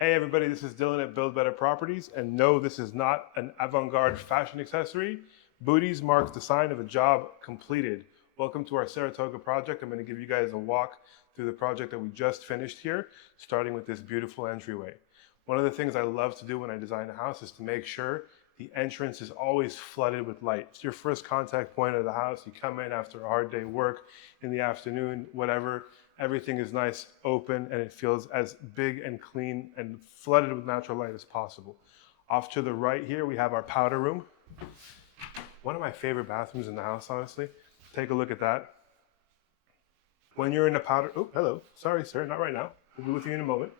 Hey everybody, this is Dylan at Build Better Properties, and no, this is not an avant-garde fashion accessory. Booties marks the sign of a job completed. Welcome to our Saratoga project. I'm going to give you guys a walk through the project that we just finished here, starting with this beautiful entryway. One of the things I love to do when I design a house is to make sure the entrance is always flooded with light. It's your first contact point of the house. You come in after a hard day work in the afternoon, whatever. Everything is nice, open, and it feels as big and clean and flooded with natural light as possible. Off to the right here, we have our powder room. One of my favorite bathrooms in the house, honestly. Take a look at that. When you're in a powder, oh, hello, sorry, sir, not right now. We'll be with you in a moment.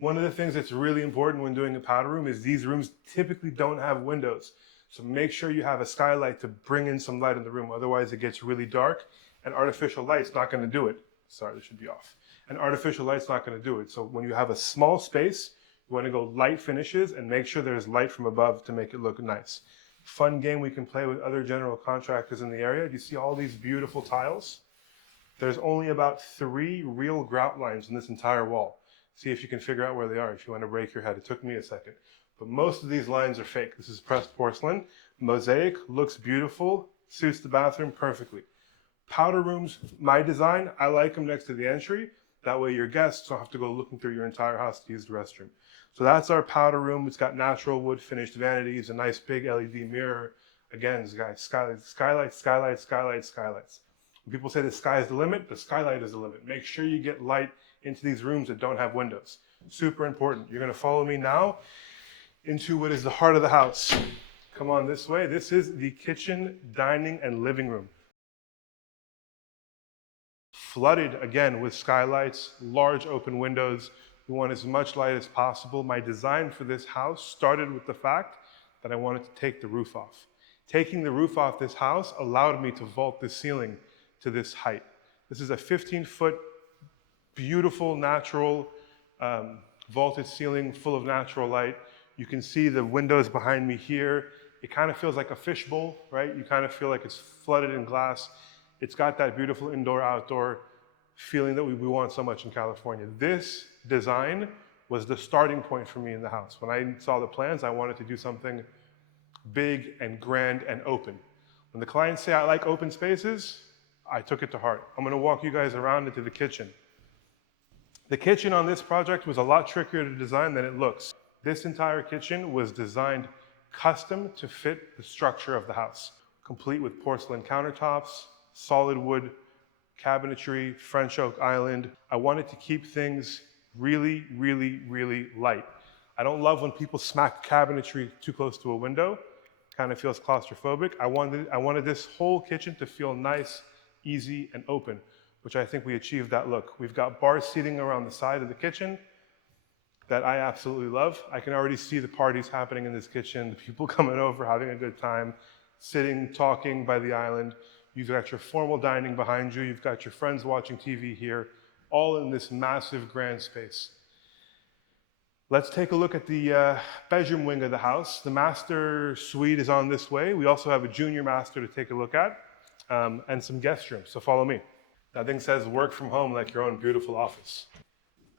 One of the things that's really important when doing a powder room is these rooms typically don't have windows. So make sure you have a skylight to bring in some light in the room. Otherwise it gets really dark and artificial light's not gonna do it. Sorry, this should be off. And artificial light's not going to do it. So when you have a small space, you want to go light finishes and make sure there's light from above to make it look nice. Fun game we can play with other general contractors in the area. Do you see all these beautiful tiles? There's only about 3 real grout lines in this entire wall. See if you can figure out where they are if you want to break your head. It took me a second. But most of these lines are fake. This is pressed porcelain. Mosaic, looks beautiful, suits the bathroom perfectly. Powder rooms, my design, I like them next to the entry. That way your guests don't have to go looking through your entire house to use the restroom. So that's our powder room. It's got natural wood finished vanities, a nice big LED mirror. Again, guys, skylights, skylights, skylights, skylights, skylights. When people say the sky is the limit, the skylight is the limit. Make sure you get light into these rooms that don't have windows. Super important. You're gonna follow me now into what is the heart of the house. Come on this way. This is the kitchen, dining, and living room. Flooded again with skylights, large open windows. We want as much light as possible. My design for this house started with the fact that I wanted to take the roof off. Taking the roof off this house allowed me to vault the ceiling to this height. This is a 15-foot, beautiful, natural, vaulted ceiling full of natural light. You can see the windows behind me here. It kind of feels like a fishbowl, right? You kind of feel like it's flooded in glass. It's got that beautiful indoor-outdoor feeling that we want so much in California. This design was the starting point for me in the house. When I saw the plans, I wanted to do something big and grand and open. When the clients say I like open spaces, I took it to heart. I'm gonna walk you guys around into the kitchen. The kitchen on this project was a lot trickier to design than it looks. This entire kitchen was designed custom to fit the structure of the house, complete with porcelain countertops, solid wood cabinetry, French oak island. I wanted to keep things really, really, really light. I don't love when people smack cabinetry too close to a window. Kind of feels claustrophobic. I wanted this whole kitchen to feel nice, easy, and open, which I think we achieved that look. We've got bar seating around the side of the kitchen that I absolutely love. I can already see the parties happening in this kitchen, the people coming over, having a good time, sitting, talking by the island. You've got your formal dining behind you. You've got your friends watching TV here, all in this massive grand space. Let's take a look at the bedroom wing of the house. The master suite is on this way. We also have a junior master to take a look at, and some guest rooms, so follow me. That thing says work from home like your own beautiful office.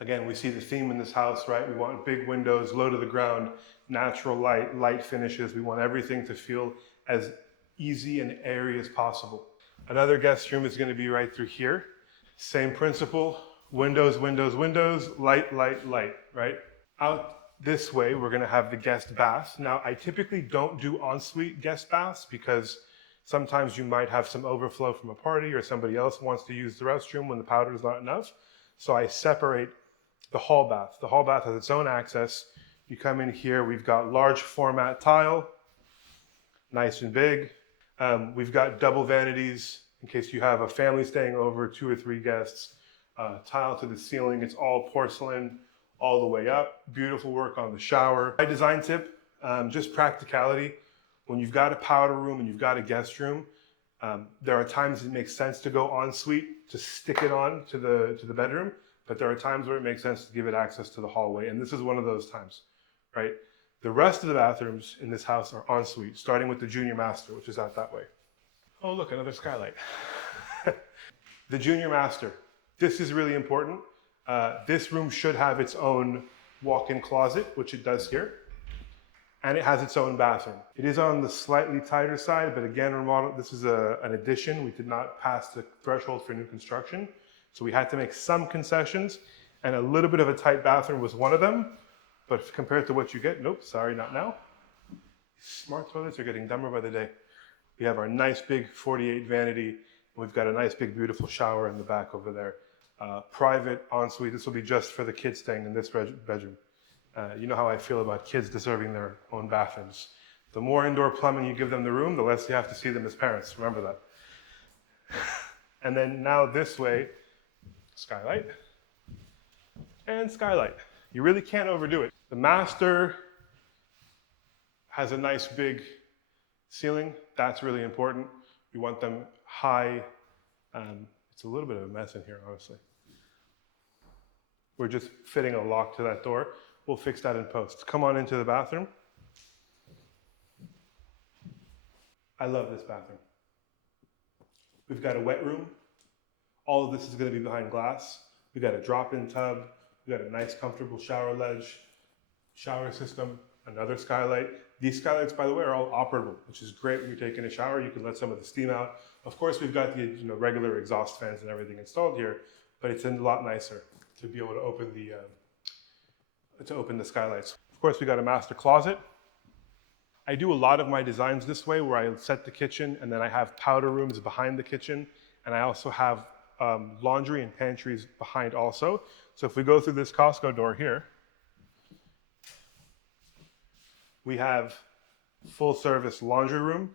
Again, we see the theme in this house, right? We want big windows, low to the ground, natural light, light finishes. We want everything to feel as easy and airy as possible. Another guest room is going to be right through here. Same principle, windows, windows, windows, light, light, light, right? Out this way, we're going to have the guest bath. Now, I typically don't do ensuite guest baths because sometimes you might have some overflow from a party or somebody else wants to use the restroom when the powder is not enough. So I separate the hall bath. The hall bath has its own access. You come in here, we've got large format tile, nice and big. We've got double vanities in case you have a family staying over, 2 or 3 guests. Tile to the ceiling, it's all porcelain all the way up. Beautiful work on the shower. My design tip, just practicality. When you've got a powder room and you've got a guest room, there are times it makes sense to go en suite, to stick it on to the bedroom, but there are times where it makes sense to give it access to the hallway, and this is one of those times, right? The rest of the bathrooms in this house are en suite, starting with the junior master, which is out that way. Oh, look, another skylight. The junior master. This is really important. This room should have its own walk-in closet, which it does here. And it has its own bathroom. It is on the slightly tighter side, but again, remodel, this is an addition. We did not pass the threshold for new construction. So we had to make some concessions, and a little bit of a tight bathroom was one of them. But compared to what you get, nope, sorry, not now. Smart toilets are getting dumber by the day. We have our nice big 48 vanity. We've got a nice big beautiful shower in the back over there. Private ensuite. This will be just for the kids staying in this bedroom. You know how I feel about kids deserving their own bathrooms. The more indoor plumbing you give them the room, the less you have to see them as parents. Remember that. And then now this way, skylight and skylight. You really can't overdo it. The master has a nice big ceiling. That's really important. We want them high. It's a little bit of a mess in here, honestly. We're just fitting a lock to that door. We'll fix that in post. Come on into the bathroom. I love this bathroom. We've got a wet room. All of this is going to be behind glass. We've got a drop-in tub. We've got a nice, comfortable shower ledge, shower system, another skylight. These skylights, by the way, are all operable, which is great when you're taking a shower. You can let some of the steam out. Of course, we've got the regular exhaust fans and everything installed here, but it's a lot nicer to be able to open the skylights. Of course, we got a master closet. I do a lot of my designs this way, where I set the kitchen and then I have powder rooms behind the kitchen, and I also have laundry and pantries behind also. So if we go through this Costco door here, we have full service laundry room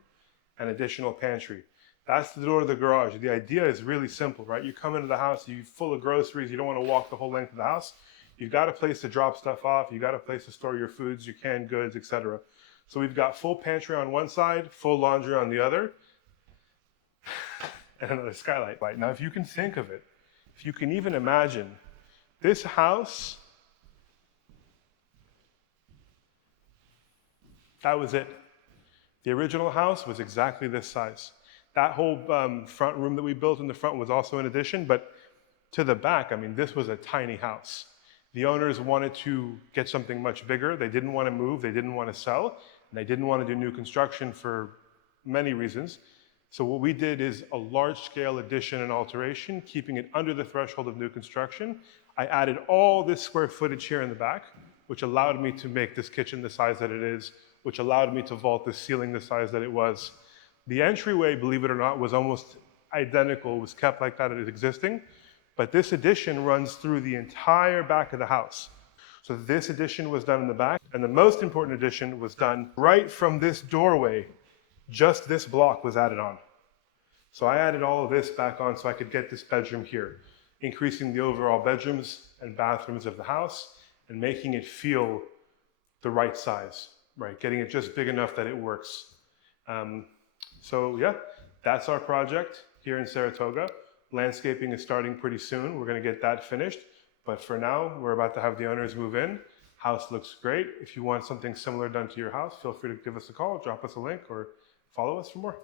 and additional pantry. That's the door to the garage. The idea is really simple, right? You come into the house, you're full of groceries, you don't want to walk the whole length of the house. You've got a place to drop stuff off, you've got a place to store your foods, your canned goods, etc. So we've got full pantry on one side, full laundry on the other, and another skylight. Now, if you can think of it, if you can even imagine, this house, that was it. The original house was exactly this size. That whole front room that we built in the front was also an addition, but to the back, I mean, this was a tiny house. The owners wanted to get something much bigger. They didn't want to move, they didn't want to sell, and they didn't want to do new construction for many reasons. So what we did is a large-scale addition and alteration, keeping it under the threshold of new construction. I added all this square footage here in the back, which allowed me to make this kitchen the size that it is, which allowed me to vault the ceiling the size that it was. The entryway, believe it or not, was almost identical, was kept like that as existing, but this addition runs through the entire back of the house. So this addition was done in the back, and the most important addition was done right from this doorway. Just this block was added on. So I added all of this back on so I could get this bedroom here, increasing the overall bedrooms and bathrooms of the house and making it feel the right size, right? Getting it just big enough that it works. So yeah, that's our project here in Saratoga. Landscaping is starting pretty soon. We're going to get that finished. But for now, we're about to have the owners move in. House looks great. If you want something similar done to your house, feel free to give us a call, drop us a link, or follow us for more.